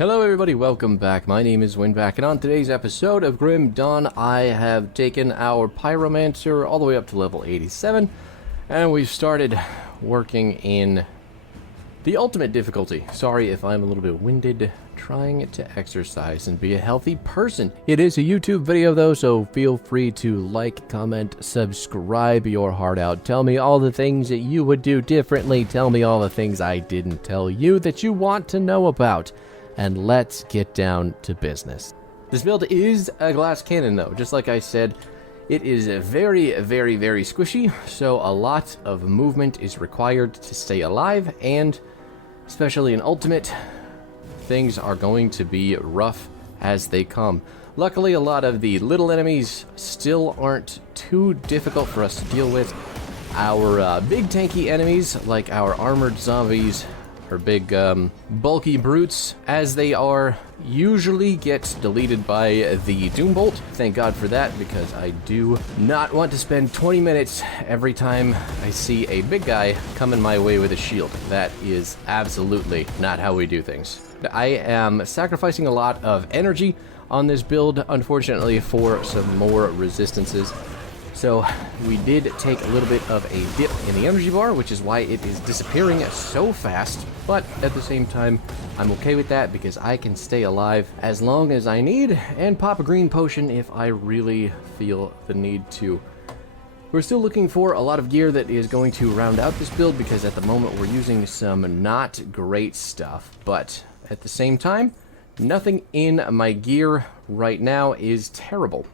Hello everybody, welcome back. My name is Winback, and on today's episode of Grim Dawn, I have taken our Pyromancer all the way up to level 87, and we've started working in the ultimate difficulty. Sorry if I'm a little bit winded, trying to exercise and be a healthy person. It is a YouTube video though, so feel free to like, comment, subscribe your heart out. Tell me all the things that you would do differently. Tell me all the things I didn't tell you that you want to know about. And let's get down to business. This build is a glass cannon though. Just like I said, it is very, very, very squishy, so a lot of movement is required to stay alive, and especially in Ultimate, things are going to be rough as they come. Luckily, a lot of the little enemies still aren't too difficult for us to deal with. Our big tanky enemies, like our armored zombies, or big bulky brutes, as they are, usually get deleted by the Doom Bolt. Thank God for that, because I do not want to spend 20 minutes every time I see a big guy coming my way with a shield. That is absolutely not how we do things. I am sacrificing a lot of energy on this build, unfortunately, for some more resistances. So we did take a little bit of a dip in the energy bar, which is why it is disappearing so fast. But at the same time, I'm okay with that because I can stay alive as long as I need and pop a green potion if I really feel the need to. We're still looking for a lot of gear that is going to round out this build because at the moment we're using some not great stuff. But at the same time, nothing in my gear right now is terrible.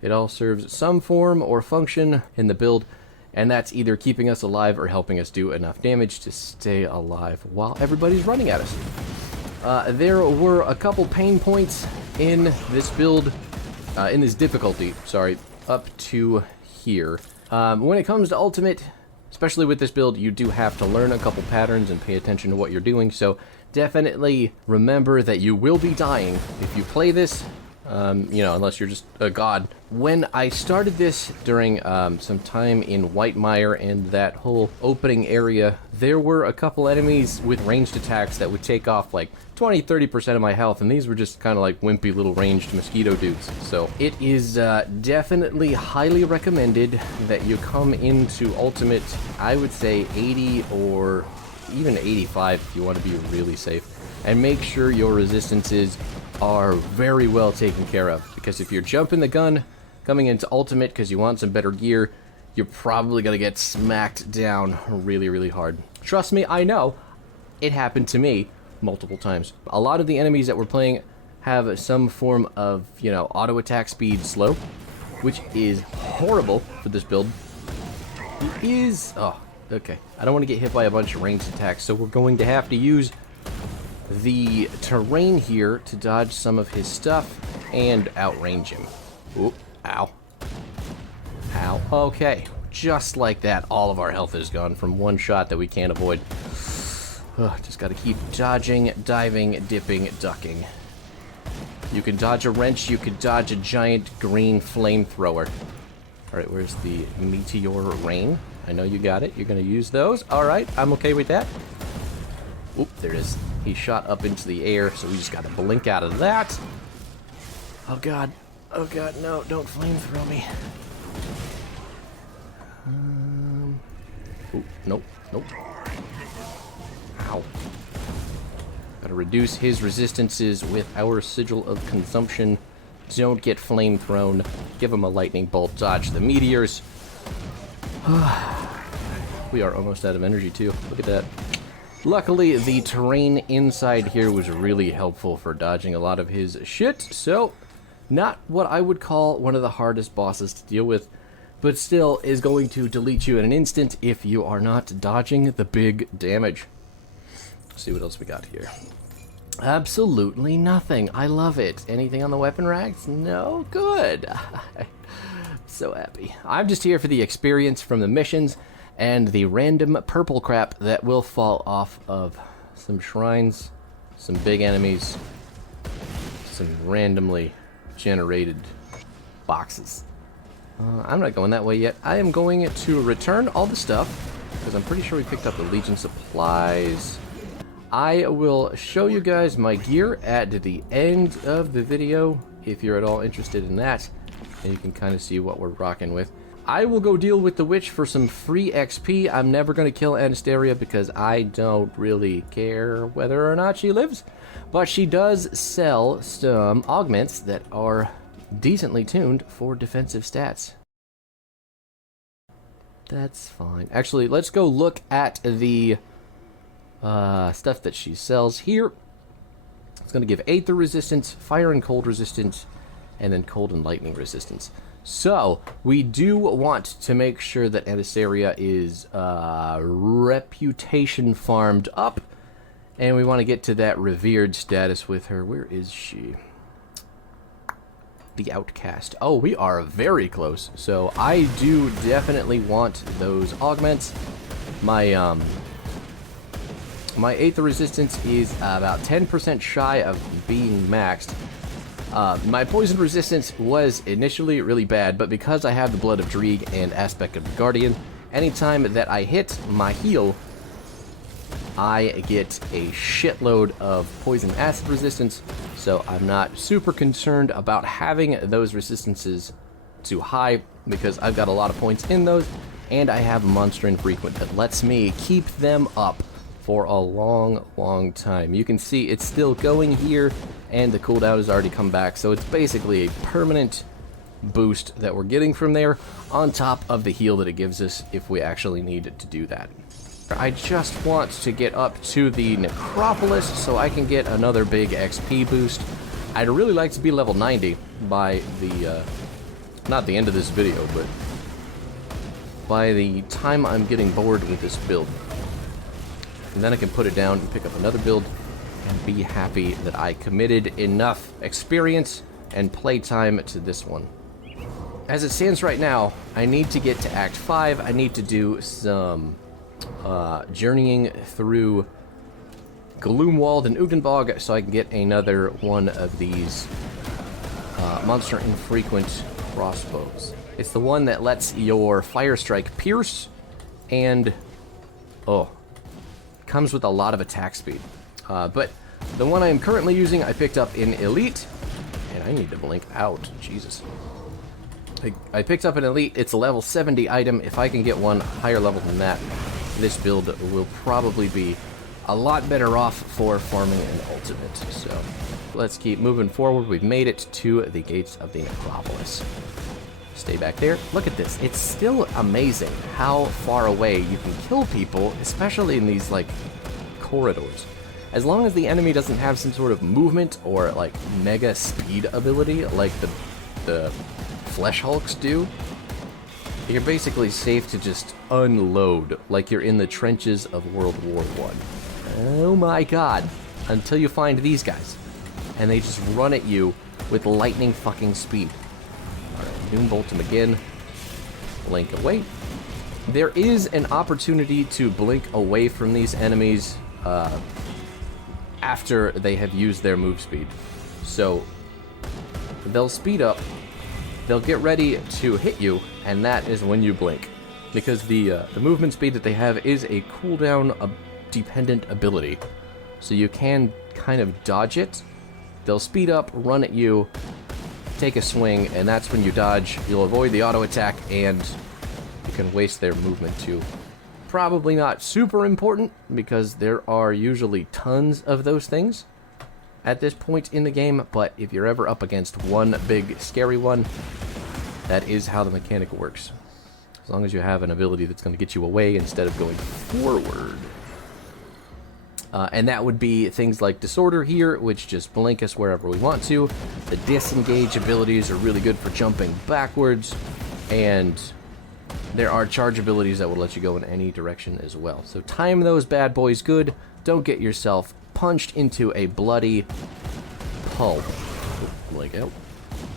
It all serves some form or function in the build, and that's either keeping us alive or helping us do enough damage to stay alive while everybody's running at us. There were a couple pain points in this build, in this difficulty, sorry, up to here. When it comes to Ultimate, especially with this build, you do have to learn a couple patterns and pay attention to what you're doing, so definitely remember that you will be dying if you play this. You know, unless you're just a god. When I started this during some time in Whitemire and that whole opening area, there were a couple enemies with ranged attacks that would take off like 20-30% of my health, and these were just kind of like wimpy little ranged mosquito dudes. So it is definitely highly recommended that you come into Ultimate, I would say 80 or even 85 if you want to be really safe, and make sure your resistances are very well taken care of, because if you're jumping the gun coming into Ultimate because you want some better gear, you're probably gonna get smacked down really, really hard. Trust me, I know. It happened to me multiple times. A lot of the enemies that we're playing have some form of, you know, auto attack speed slow, which is horrible for this build. It is... oh, okay. I don't want to get hit by a bunch of ranged attacks, so we're going to have to use the terrain here to dodge some of his stuff and outrange him. Oop, ow. Ow. Okay, just like that, all of our health is gone from one shot that we can't avoid. Ugh, just gotta keep dodging, diving, dipping, ducking. You can dodge a wrench, you can dodge a giant green flamethrower. Alright, where's the meteor rain? I know you got it, you're gonna use those. Alright, I'm okay with that. Oop, there it is. He shot up into the air, so we just gotta blink out of that. Oh god. Oh god, no, don't flamethrow me. Oh, nope, nope. Ow. Gotta reduce his resistances with our Sigil of Consumption. Don't get flame thrown. Give him a lightning bolt. Dodge the meteors. We are almost out of energy, too. Look at that. Luckily, the terrain inside here was really helpful for dodging a lot of his shit, so not what I would call one of the hardest bosses to deal with, but still is going to delete you in an instant if you are not dodging the big damage. Let's see what else we got here. Absolutely nothing. I love it. Anything on the weapon racks? No? Good. So happy. I'm just here for the experience from the missions and the random purple crap that will fall off of some shrines, some big enemies, some randomly generated boxes. I'm not going that way yet. I am going to return all the stuff, because I'm pretty sure we picked up the Legion supplies. I will show you guys my gear at the end of the video, if you're at all interested in that, and you can kind of see what we're rocking with. I will go deal with the witch for some free XP. I'm never going to kill Anastasia because I don't really care whether or not she lives, but she does sell some augments that are decently tuned for defensive stats. That's fine. Actually, let's go look at the stuff that she sells here. It's going to give Aether resistance, Fire and Cold resistance, and then Cold and Lightning resistance. So, we do want to make sure that Anastasia is reputation farmed up, and we want to get to that revered status with her. Where is she? The Outcast. Oh, we are very close. So, I do definitely want those augments. My Aether resistance is about 10% shy of being maxed. My poison resistance was initially really bad, but because I have the Blood of Dreeg and Aspect of the Guardian, anytime that I hit my heal, I get a shitload of poison acid resistance, so I'm not super concerned about having those resistances too high, because I've got a lot of points in those, and I have Monster Infrequent that lets me keep them up for a long time. You can see it's still going here, and the cooldown has already come back, so it's basically a permanent boost that we're getting from there, on top of the heal that it gives us if we actually need to do that. I just want to get up to the Necropolis so I can get another big XP boost. I'd really like to be level 90 by the, not the end of this video, but by the time I'm getting bored with this build. And then I can put it down and pick up another build and be happy that I committed enough experience and playtime to this one. As it stands right now, I need to get to Act 5. I need to do some journeying through Gloomwald and Ugenbog so I can get another one of these Monster Infrequent crossbows. It's the one that lets your Fire Strike pierce and... oh. Comes with a lot of attack speed. But the one I am currently using, I picked up in Elite, and I need to blink out. Jesus. I picked up an Elite. It's a level 70 item. If I can get one higher level than that, this build will probably be a lot better off for farming an ultimate. So let's keep moving forward. We've made it to the gates of the Necropolis. Stay back there. Look at this. It's still amazing how far away you can kill people, especially in these, like, corridors. As long as the enemy doesn't have some sort of movement or, like, mega speed ability like the Flesh Hulks do, you're basically safe to just unload like you're in the trenches of World War I. Oh my god. Until you find these guys. And they just run at you with lightning fucking speed. Doombolt him again. Blink away. There is an opportunity to blink away from these enemies after they have used their move speed. So they'll speed up, they'll get ready to hit you, and that is when you blink. Because the movement speed that they have is a cooldown dependent ability. So you can kind of dodge it. They'll speed up, run at you, take a swing, and that's when you dodge. You'll avoid the auto attack, and you can waste their movement too. Probably not super important, because there are usually tons of those things at this point in the game, but if you're ever up against one big scary one, that is how the mechanic works. As long as you have an ability that's going to get you away instead of going forward. And that would be things like Disorder here, which just blink us wherever we want to. The Disengage abilities are really good for jumping backwards, and there are charge abilities that will let you go in any direction as well. So time those bad boys good. Don't get yourself punched into a bloody pulp. Blink out.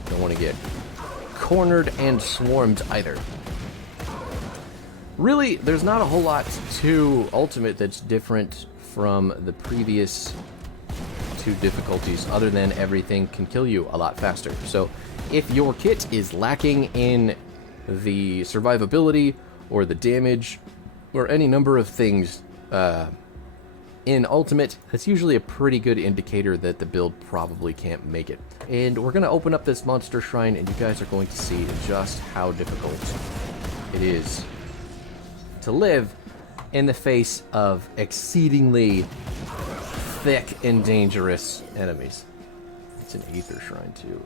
Don't want to get cornered and swarmed either. Really, there's not a whole lot to Ultimate that's different from the previous two difficulties, other than everything can kill you a lot faster. So if your kit is lacking in the survivability or the damage or any number of things, in Ultimate, that's usually a pretty good indicator that the build probably can't make it. And we're going to open up this monster shrine, and you guys are going to see just how difficult it is to live in the face of exceedingly thick and dangerous enemies. It's an Aether Shrine, too.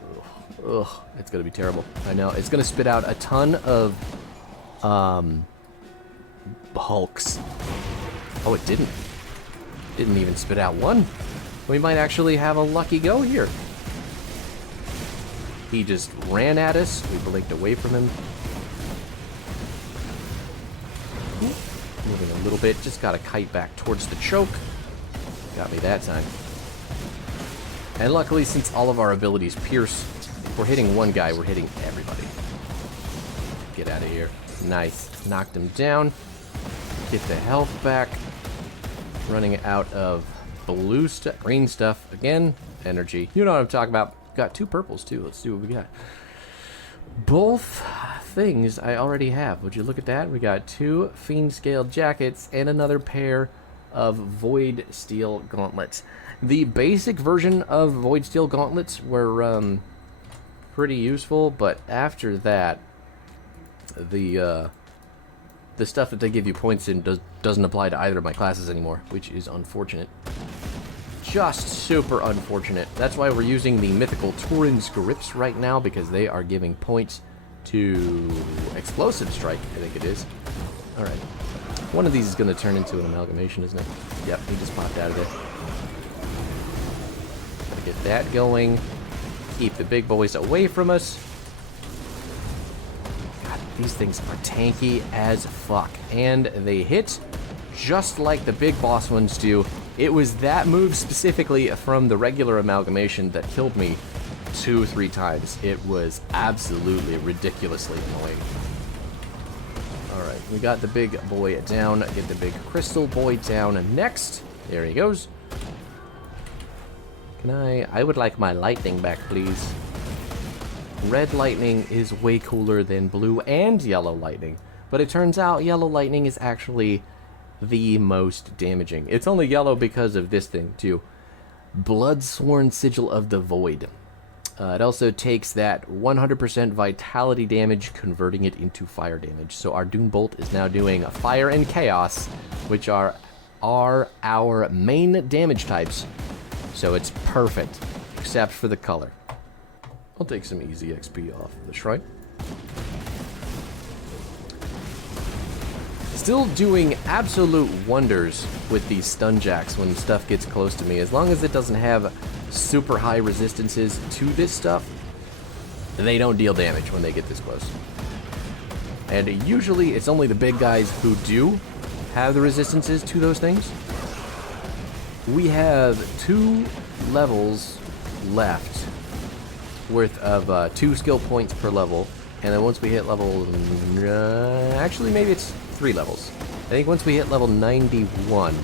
Ugh, it's going to be terrible. I know. It's going to spit out a ton of hulks. Oh, it didn't. Didn't even spit out one. We might actually have a lucky go here. He just ran at us. We blinked away from him. Moving a little bit. Just got to kite back towards the choke. Got me that time. And luckily, since all of our abilities pierce, if we're hitting one guy, we're hitting everybody. Get out of here. Nice. Knocked him down. Get the health back. Running out of blue stuff, green stuff again. Energy. You know what I'm talking about. Got 2 purples too. Let's see what we got. Both things I already have. Would you look at that? We got 2 fiend scale jackets and another pair of void steel gauntlets. The basic version of void steel gauntlets were pretty useful, but after that, the stuff that they give you points in doesn't apply to either of my classes anymore, which is unfortunate. Just super unfortunate. That's why we're using the mythical Turin's grips right now, because they are giving points to explosive strike, I think it is. Alright. One of these is going to turn into an amalgamation, isn't it? Yep, he just popped out of there. Gotta get that going. Keep the big boys away from us. These things are tanky as fuck, and they hit just like the big boss ones do. It was that move specifically from the regular amalgamation that killed me 2-3 times. It was absolutely ridiculously annoying. Alright, we got the big boy down. Get the big crystal boy down next. There he goes. I would like my lightning back, please. Red lightning is way cooler than blue and yellow lightning, but it turns out yellow lightning is actually the most damaging. It's only yellow because of this thing, too. Bloodsworn Sigil of the Void. It also takes that 100% vitality damage, converting it into fire damage. So our Doom Bolt is now doing fire and chaos, which are our main damage types. So it's perfect, except for the color. I'll take some easy XP off of the shrine. Still doing absolute wonders with these stun jacks when stuff gets close to me. As long as it doesn't have super high resistances to this stuff, they don't deal damage when they get this close. And usually it's only the big guys who do have the resistances to those things. We have 2 levels left worth of 2 skill points per level, and then once we hit level actually maybe it's 3 levels. I think once we hit level 91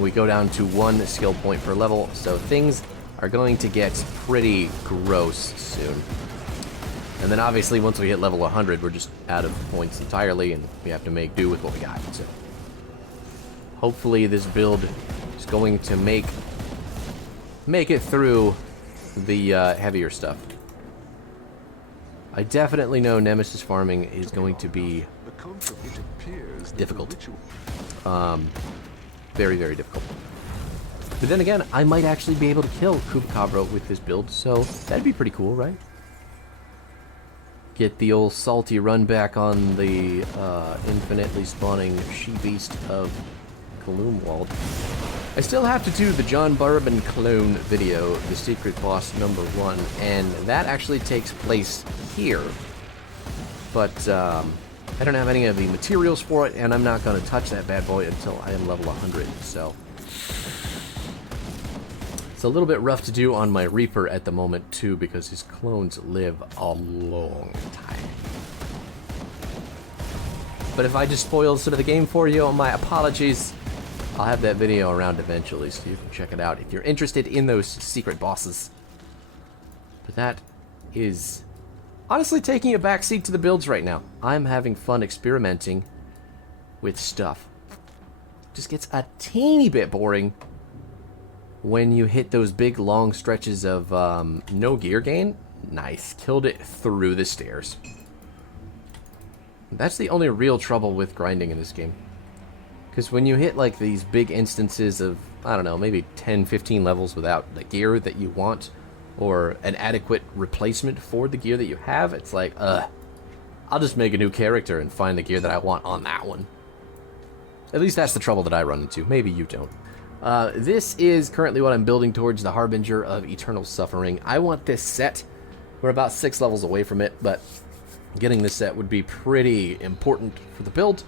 we go down to 1 skill point per level, so things are going to get pretty gross soon. And then obviously once we hit level 100 we're just out of points entirely, and we have to make do with what we got. So hopefully this build is going to make it through the heavier stuff. I definitely know Nemesis farming is going to be difficult. Very, very difficult. But then again, I might actually be able to kill Chupacabra with this build, so that'd be pretty cool, right? Get the old salty run back on the infinitely spawning she-beast of Gloomwald. I still have to do the John Bourbon clone video, the secret boss number 1, and that actually takes place here. But I don't have any of the materials for it, and I'm not going to touch that bad boy until I am level 100, so it's a little bit rough to do on my Reaper at the moment, too, because his clones live a long time. But if I just spoiled some of the game for you, my apologies. I'll have that video around eventually, so you can check it out if you're interested in those secret bosses. But that is honestly taking a backseat to the builds right now. I'm having fun experimenting with stuff. just gets a teeny bit boring when you hit those big long stretches of no gear gain. Nice. Killed it through the stairs. That's the only real trouble with grinding in this game. Because when you hit like these big instances of, I don't know, maybe 10, 15 levels without the gear that you want, or an adequate replacement for the gear that you have, it's like, I'll just make a new character and find the gear that I want on that one. At least that's the trouble that I run into. Maybe you don't. This is currently what I'm building towards, the Harbinger of Eternal Suffering. I want this set. We're about 6 levels away from it, but getting this set would be pretty important for the build,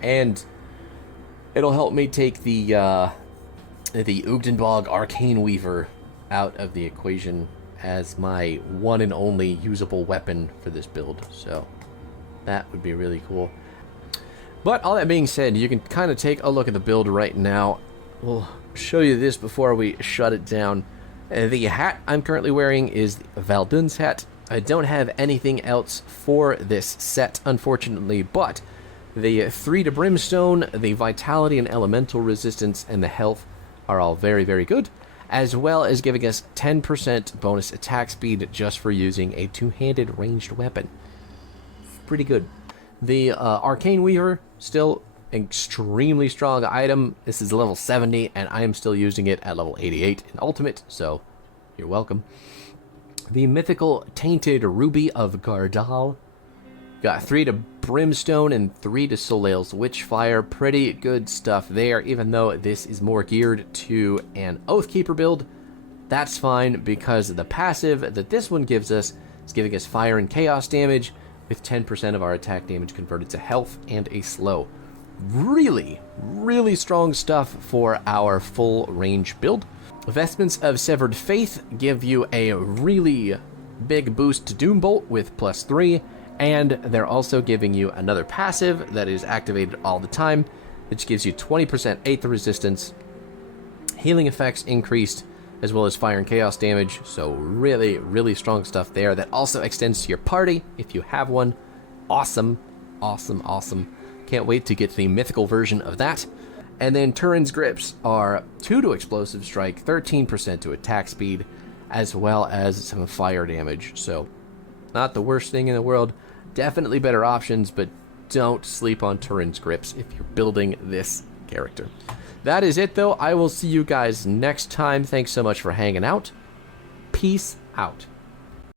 and it'll help me take the Ugdenbog Arcane Weaver out of the equation as my one and only usable weapon for this build, so that would be really cool. But all that being said, you can kind of take a look at the build right now. We'll show you this before we shut it down. The hat I'm currently wearing is Valdun's hat. I don't have anything else for this set, unfortunately, but the 3 to Brimstone, the Vitality and Elemental Resistance, and the Health are all very, very good, as well as giving us 10% bonus attack speed just for using a two-handed ranged weapon. Pretty good. The Arcane Weaver, still extremely strong item. This is level 70, and I am still using it at level 88 in Ultimate, so you're welcome. The Mythical Tainted Ruby of Gardal. Got 3 to Brimstone and 3 to Soleil's Witchfire. Pretty good stuff there, even though this is more geared to an Oathkeeper build. That's fine, because the passive that this one gives us is giving us fire and chaos damage, with 10% of our attack damage converted to health and a slow. Really, really strong stuff for our full range build. Vestments of Severed Faith give you a really big boost to Doombolt with +3, and they're also giving you another passive that is activated all the time, which gives you 20% Aether resistance, healing effects increased, as well as fire and chaos damage. So really, really strong stuff there. That also extends to your party if you have one. Awesome, awesome, awesome. Can't wait to get the mythical version of that. And then Turin's Grips are 2 to Explosive Strike, 13% to attack speed, as well as some fire damage. So not the worst thing in the world. Definitely better options, but don't sleep on Turin's Grips if you're building this character. That is it, though. I will see you guys next time. Thanks so much for hanging out. Peace out.